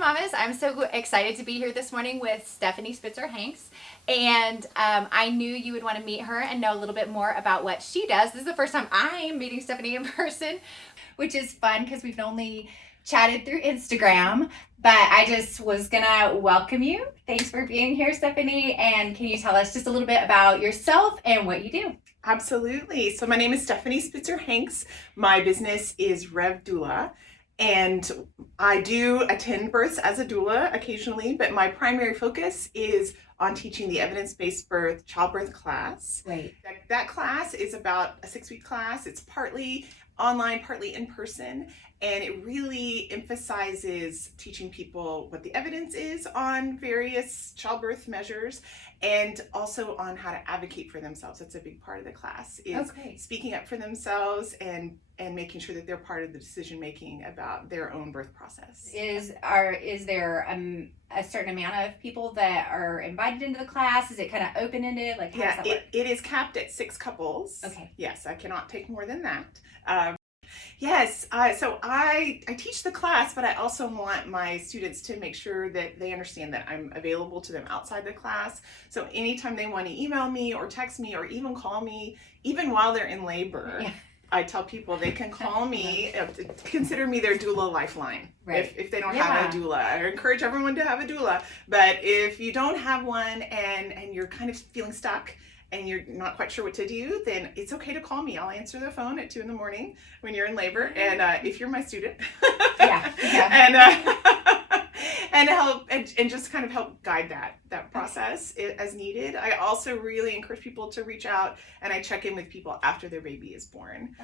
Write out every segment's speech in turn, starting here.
mamas. I'm so excited to be here this morning with Stephanie Spitzer-Hanks. And I knew you would want to meet her and know a little bit more about what she does. This is the first time I am meeting Stephanie in person, which is fun because we've only chatted through Instagram. But I just was going to welcome you. Thanks for being here, Stephanie. And can you tell us just a little bit about yourself and what you do? Absolutely. So my name is Stephanie Spitzer-Hanks. My business is RevDoula. And I do attend births as a doula occasionally, but my primary focus is on teaching the Evidence Based Childbirth Class. Right. That class is about a 6-week class. It's partly online, partly in person, and it really emphasizes teaching people what the evidence is on various childbirth measures and also on how to advocate for themselves. That's a big part of the class, is speaking up for themselves and making sure that they're part of the decision making about their own birth process. Is there a certain amount of people that are invited into the class? Is it kind of open-ended? Like, how does that work? It is capped at 6 couples. Okay. Yes, I cannot take more than that. So I teach the class, but I also want my students to make sure that they understand that I'm available to them outside the class. So anytime they want to email me or text me or even call me, even while they're in labor, I tell people they can call me, consider me their doula lifeline. Right. If they don't have a doula. I encourage everyone to have a doula, but if you don't have one and you're kind of feeling stuck, and you're not quite sure what to do, then it's okay to call me. I'll answer the phone at 2 a.m. when you're in labor, and if you're my student, and help and just kind of help guide that process as needed. I also really encourage people to reach out, and I check in with people after their baby is born.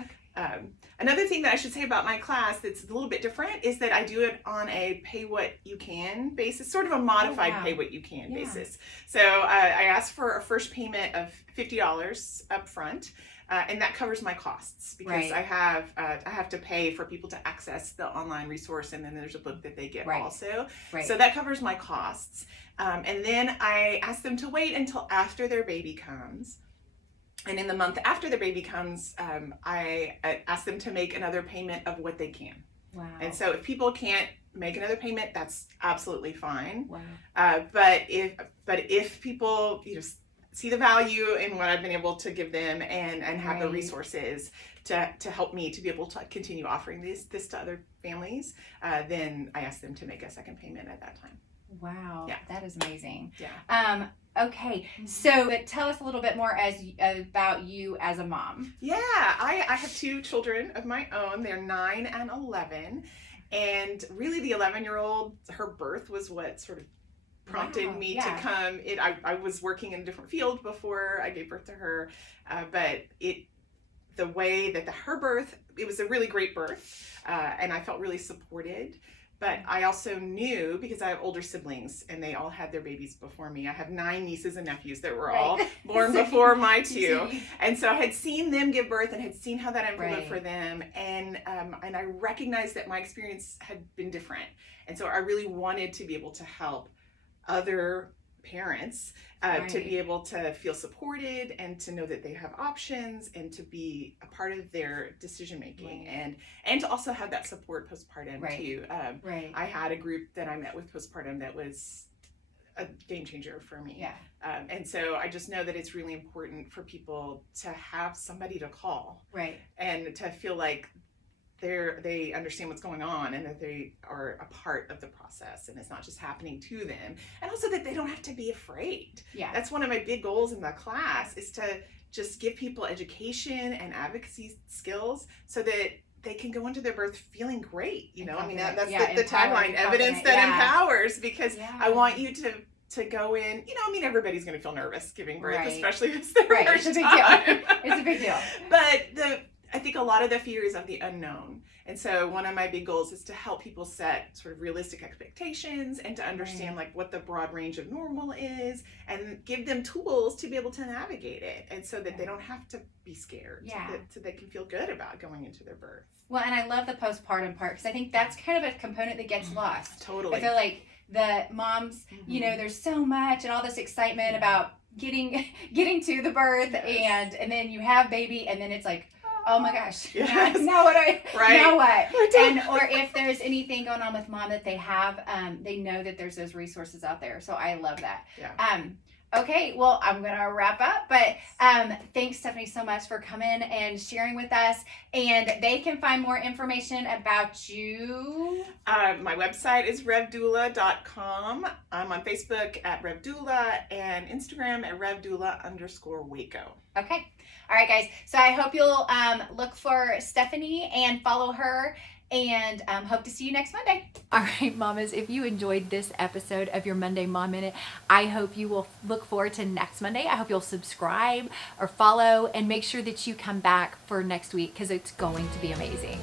Another thing that I should say about my class that's a little bit different is that I do it on a pay what you can basis, sort of a modified pay what you can basis. So I ask for a first payment of $50 up front. And that covers my costs because I have to pay for people to access the online resource, and then there's a book that they get also. So that covers my costs. And then I ask them to wait until after their baby comes. And in the month after the baby comes, I ask them to make another payment of what they can. Wow. And so if people can't make another payment, that's absolutely fine. Wow. But if people see the value in what I've been able to give them and have the resources to help me to be able to continue offering this to other families, then I ask them to make a second payment at that time. Wow, that is amazing. Yeah. Okay, so tell us a little bit more about you as a mom. Yeah, I have 2 children of my own. They're 9 and 11, and really the 11-year-old, her birth was what sort of prompted me to come. I was working in a different field before I gave birth to her, but the way that her birth, it was a really great birth, and I felt really supported. But I also knew, because I have older siblings and they all had their babies before me. I have 9 nieces and nephews that were all born before my 2. And so I had seen them give birth and had seen how that unfolded for them. And I recognized that my experience had been different. And so I really wanted to be able to help other parents to be able to feel supported and to know that they have options and to be a part of their decision making and to also have that support postpartum too. I had a group that I met with postpartum that was a game changer for me. And so I just know that it's really important for people to have somebody to call and to feel like they understand what's going on and that they are a part of the process and it's not just happening to them, and also that they don't have to be afraid. That's one of my big goals in the class, is to just give people education and advocacy skills so that they can go into their birth feeling great. I mean, that's the tagline, evidence that empowers, because I want you to go in, everybody's going to feel nervous giving birth, especially if it's their first time. It's a big deal. But I think a lot of the fear is of the unknown. And so one of my big goals is to help people set sort of realistic expectations and to understand like what the broad range of normal is and give them tools to be able to navigate it. And so that they don't have to be scared, so they can feel good about going into their birth. Well, and I love the postpartum part because I think that's kind of a component that gets lost. Totally. I feel like the moms, there's so much and all this excitement about getting to the birth and then you have baby and then it's like, Oh my gosh. Yes. Now what? Right. Now what? And or if there's anything going on with mom that they have, they know that there's those resources out there. So I love that. Yeah. Okay, well, I'm going to wrap up, but thanks, Stephanie, so much for coming and sharing with us. And they can find more information about you. My website is RevDoula.com. I'm on Facebook at RevDoula and Instagram at RevDoula_Waco. Okay. All right, guys. So I hope you'll look for Stephanie and follow her. And hope to see you next Monday. All right, mamas, if you enjoyed this episode of your Monday Mom Minute, I hope you will look forward to next Monday. I hope you'll subscribe or follow and make sure that you come back for next week because it's going to be amazing.